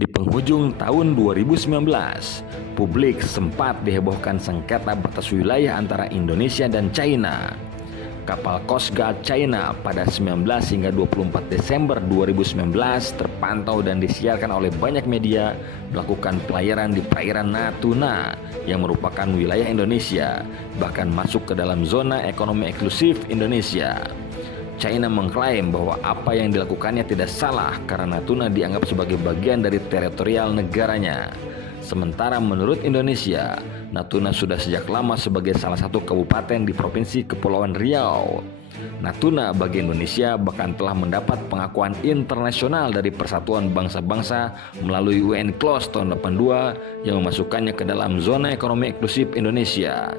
Di penghujung tahun 2019, publik sempat dihebohkan sengketa batas wilayah antara Indonesia dan China. Kapal Coast Guard China pada 19 hingga 24 Desember 2019 terpantau dan disiarkan oleh banyak media melakukan pelayaran di perairan Natuna yang merupakan wilayah Indonesia, bahkan masuk ke dalam zona ekonomi eksklusif Indonesia. China mengklaim bahwa apa yang dilakukannya tidak salah karena Natuna dianggap sebagai bagian dari teritorial negaranya. Sementara menurut Indonesia, Natuna sudah sejak lama sebagai salah satu kabupaten di Provinsi Kepulauan Riau. Natuna bagi Indonesia bahkan telah mendapat pengakuan internasional dari Persatuan Bangsa-Bangsa melalui UN-CLOS tahun 82 yang memasukkannya ke dalam zona ekonomi eksklusif Indonesia.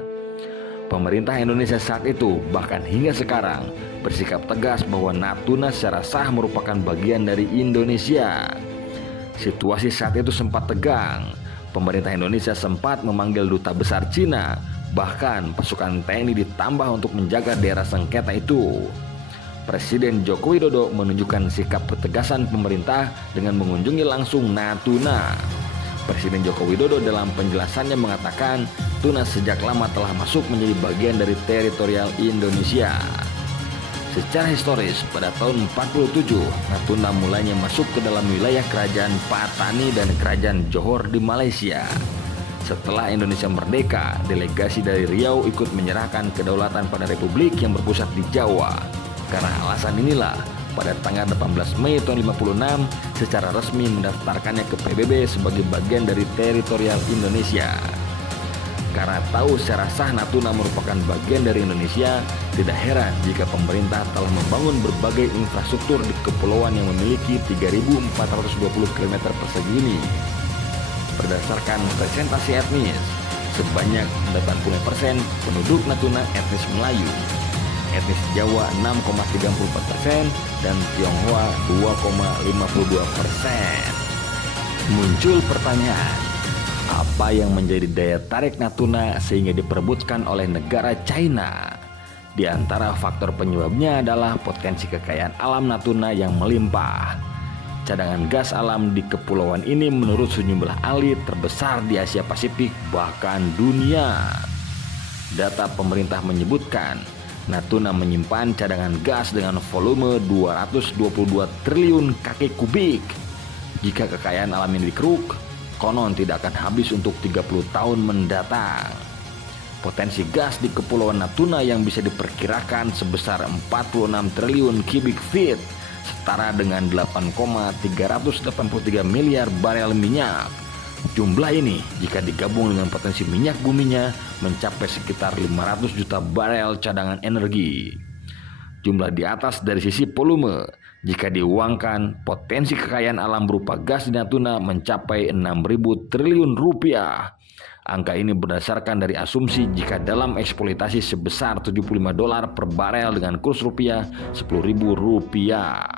Pemerintah Indonesia saat itu bahkan hingga sekarang bersikap tegas bahwa Natuna secara sah merupakan bagian dari Indonesia. Situasi saat itu sempat tegang. Pemerintah Indonesia sempat memanggil duta besar Cina, bahkan pasukan TNI ditambah untuk menjaga daerah sengketa itu. Presiden Joko Widodo menunjukkan sikap ketegasan pemerintah dengan mengunjungi langsung Natuna. Presiden Joko Widodo dalam penjelasannya mengatakan Natuna sejak lama telah masuk menjadi bagian dari teritorial Indonesia. Secara historis, pada tahun 47, Natuna mulainya masuk ke dalam wilayah Kerajaan Patani dan Kerajaan Johor di Malaysia. Setelah Indonesia merdeka, delegasi dari Riau ikut menyerahkan kedaulatan pada republik yang berpusat di Jawa. Karena alasan inilah, pada tanggal 18 Mei tahun 56, secara resmi mendaftarkannya ke PBB sebagai bagian dari teritorial Indonesia. Karena tahu secara sah Natuna merupakan bagian dari Indonesia, tidak heran jika pemerintah telah membangun berbagai infrastruktur di kepulauan yang memiliki 3.420 km persegi ini. Berdasarkan presentasi etnis, sebanyak 80% penduduk Natuna etnis Melayu, etnis Jawa 6,34% dan Tionghoa 2,52%. Muncul pertanyaan, apa yang menjadi daya tarik Natuna sehingga diperebutkan oleh negara China? Di antara faktor penyebabnya adalah potensi kekayaan alam Natuna yang melimpah. Cadangan gas alam di kepulauan ini menurut sejumlah ahli terbesar di Asia Pasifik bahkan dunia. Data pemerintah menyebutkan Natuna menyimpan cadangan gas dengan volume 222 triliun kaki kubik. Jika kekayaan alam ini dikeruk, konon tidak akan habis untuk 30 tahun mendatang. Potensi gas di Kepulauan Natuna yang bisa diperkirakan sebesar 46 triliun cubic feet, setara dengan 8,383 miliar barel minyak. Jumlah ini jika digabung dengan potensi minyak buminya mencapai sekitar 500 juta barel cadangan energi. Jumlah di atas dari sisi volume, jika diuangkan, potensi kekayaan alam berupa gas di Natuna mencapai 6.000 triliun rupiah. Angka ini berdasarkan dari asumsi jika dalam eksploitasi sebesar $75 per barel dengan kurs rupiah 10.000 rupiah.